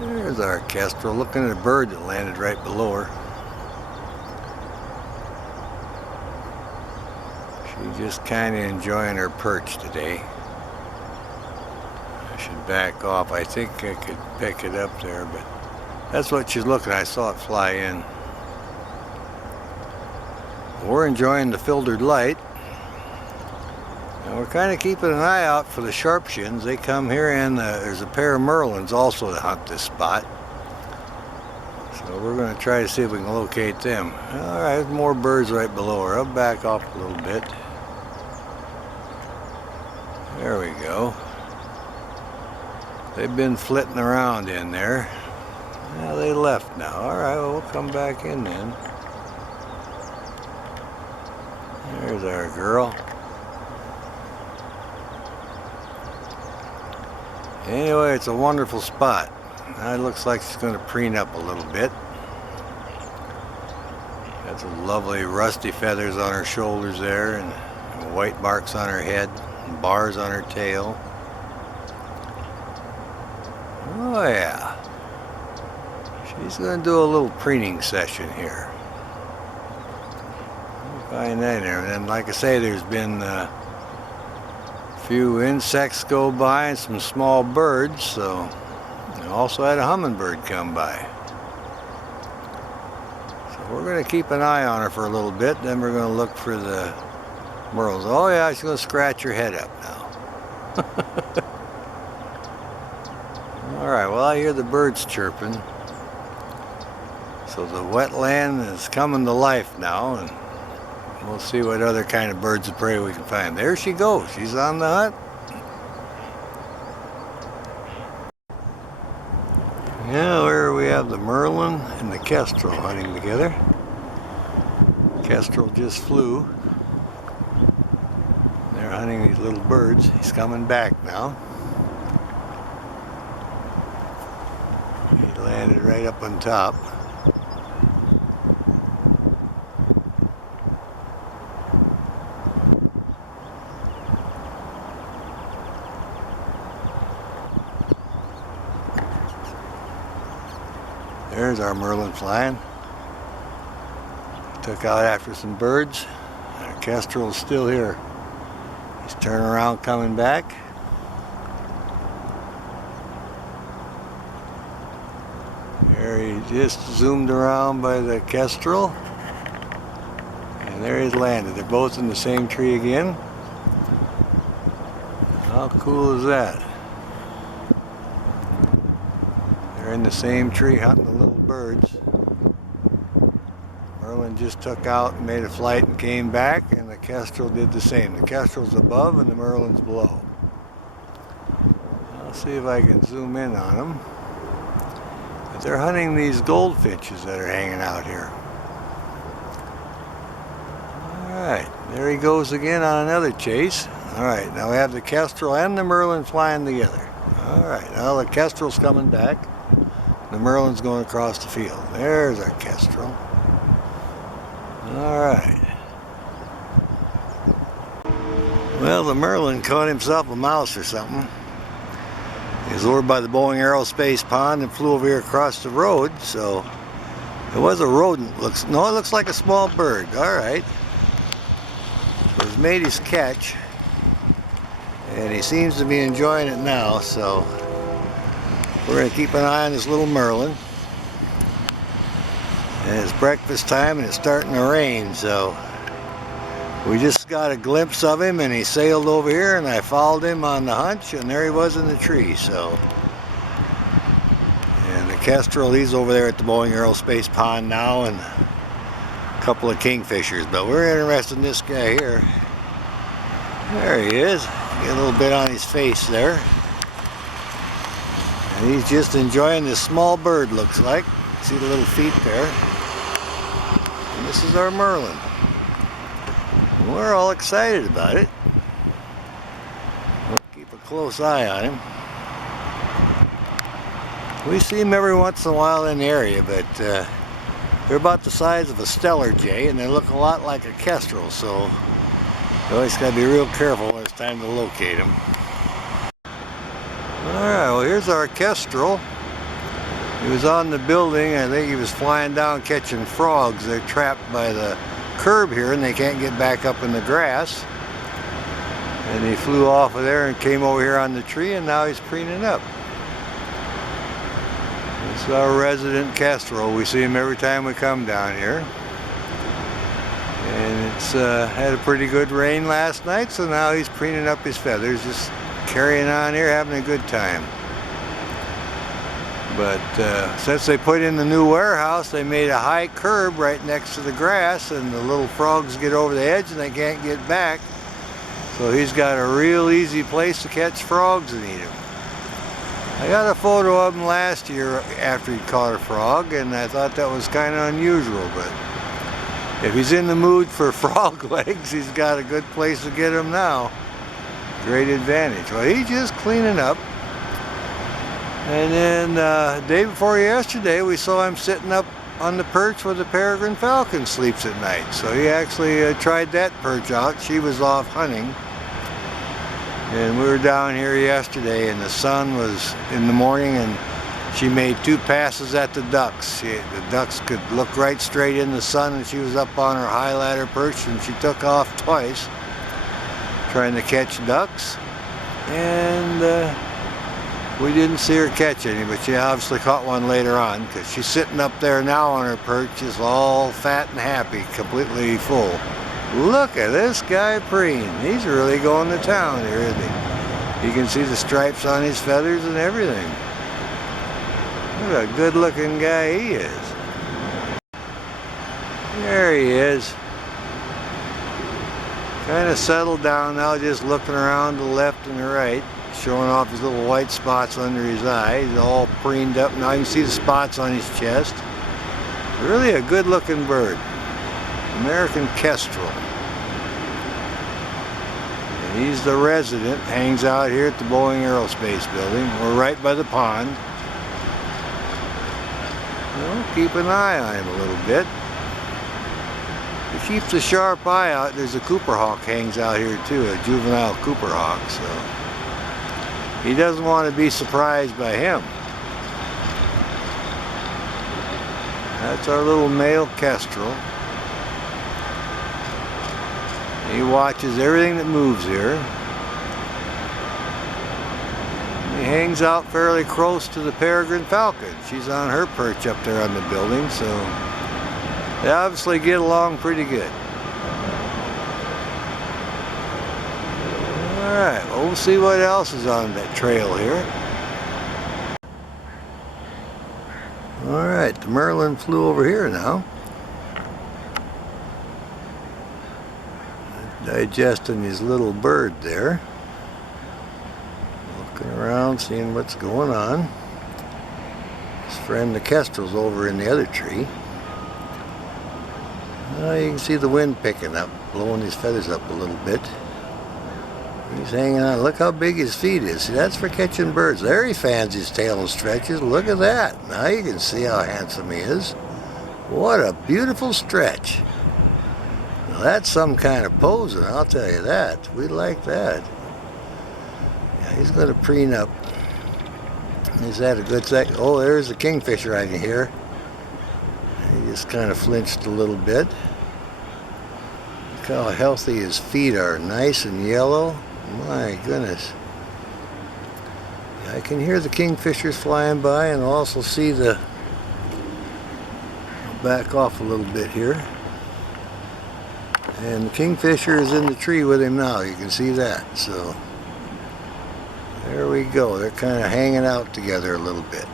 There's our kestrel looking at a bird that landed right below her. She's just kind of enjoying her perch today. I should back off. I think I could pick it up there, but that's what she's looking at. I saw it fly in. We're enjoying the filtered light. And we're kind of keeping an eye out for the sharpshins. They come here, and there's a pair of Merlins also that hunt this spot. So we're going to try to see if we can locate them. Alright, there's more birds right below her. I'll back off a little bit. There we go. They've been flitting around in there. Well, they left now. Alright, well, we'll come back in then. There's our girl. Anyway, it's a wonderful spot. Now it looks like she's going to preen up a little bit. Got some lovely rusty feathers on her shoulders there, and white marks on her head, and bars on her tail. Oh yeah. She's going to do a little preening session here. Find that there. And then, like I say, there's been few insects go by and some small birds, so I also had a hummingbird come by. So we're going to keep an eye on her for a little bit, then we're going to look for the merles. Oh yeah, she's going to scratch her head up now. Alright, well, I hear the birds chirping. So the wetland is coming to life now, and we'll see what other kind of birds of prey we can find. There she goes. She's on the hunt. Yeah, where we have the Merlin and the Kestrel hunting together. Kestrel just flew. They're hunting these little birds. He's coming back now. He landed right up on top. There's our Merlin flying. Took out after some birds. Our Kestrel's still here. He's turning around, coming back. There he just zoomed around by the Kestrel. And there he's landed. They're both in the same tree again. How cool is that? They're in the same tree hunting the little birds. Merlin just took out and made a flight and came back, and the Kestrel did the same. The Kestrel's above and the Merlin's below. I'll see if I can zoom in on them. But they're hunting these goldfinches that are hanging out here. Alright, there he goes again on another chase. Alright, now we have the Kestrel and the Merlin flying together. Alright, now the Kestrel's coming back. The Merlin's going across the field. There's our Kestrel. Alright. Well, the Merlin caught himself a mouse or something. He was over by the Boeing Aerospace pond and flew over here across the road, so it was a rodent. No, it looks like a small bird. Alright. So he's made his catch, and he seems to be enjoying it now, so we're going to keep an eye on this little Merlin. And it's breakfast time and it's starting to rain, so we just got a glimpse of him and he sailed over here, and I followed him on the hunch, and there he was in the tree. So, and the Kestrel, he's over there at the Boeing Aerospace pond now, and a couple of Kingfishers, but we're interested in this guy here. There he is. Get a little bit on his face there. And he's just enjoying this small bird, looks like. See the little feet there? And this is our Merlin. And we're all excited about it. We'll keep a close eye on him. We see them every once in a while in the area, but they're about the size of a stellar jay, and they look a lot like a kestrel, so you always got to be real careful when it's time to locate them. Alright, well, here's our kestrel. He was on the building. I think he was flying down catching frogs. They're trapped by the curb here and they can't get back up in the grass. And he flew off of there and came over here on the tree, and now he's preening up. This is our resident kestrel. We see him every time we come down here. And it's had a pretty good rain last night, so now he's preening up his feathers, just carrying on here, having a good time. But since they put in the new warehouse, they made a high curb right next to the grass, and the little frogs get over the edge and they can't get back. So he's got a real easy place to catch frogs and eat them. I got a photo of him last year after he caught a frog, and I thought that was kind of unusual, but if he's in the mood for frog legs, he's got a good place to get them now. Great advantage. Well, he's just cleaning up. And then the day before yesterday, we saw him sitting up on the perch where the peregrine falcon sleeps at night. So he actually tried that perch out. She was off hunting. And we were down here yesterday, and the sun was in the morning, and she made 2 passes at the ducks. The ducks could look right straight in the sun, and she was up on her high ladder perch, and she took off twice trying to catch ducks. And we didn't see her catch any, but she obviously caught one later on, because she's sitting up there now on her perch, just all fat and happy, completely full. Look at this guy preen. He's really going to town here, isn't he? You can see the stripes on his feathers and everything. What a good looking guy he is. There he is. Kind of settled down now, just looking around to the left and the right, showing off his little white spots under his eye. He's all preened up. Now you can see the spots on his chest. Really a good looking bird. American kestrel. And he's the resident, hangs out here at the Boeing Aerospace building. We're right by the pond. Well, keep an eye on him a little bit. He keeps a sharp eye out. There's a Cooper hawk hangs out here too, a juvenile Cooper hawk, so he doesn't want to be surprised by him. That's our little male kestrel. He watches everything that moves here. He hangs out fairly close to the peregrine falcon. She's on her perch up there on the building, so they obviously get along pretty good. Alright, well, we'll see what else is on that trail here. Alright, the Merlin flew over here now. Digesting his little bird there. Looking around, seeing what's going on. His friend the kestrel's over in the other tree. You can see the wind picking up, blowing his feathers up a little bit. He's hanging on. Look how big his feet is. See, that's for catching birds. There he fans his tail and stretches. Look at that. Now you can see how handsome he is. What a beautiful stretch. Now that's some kind of posing, I'll tell you that. We like that. Yeah, he's going to preen up. He's had a good second. Oh, there's the kingfisher I can hear. He just kind of flinched a little bit. Look how healthy his feet are. Nice and yellow. My goodness. I can hear the kingfishers flying by, and also see the... I'll back off a little bit here. And the kingfisher is in the tree with him now. You can see that. So there we go. They're kind of hanging out together a little bit.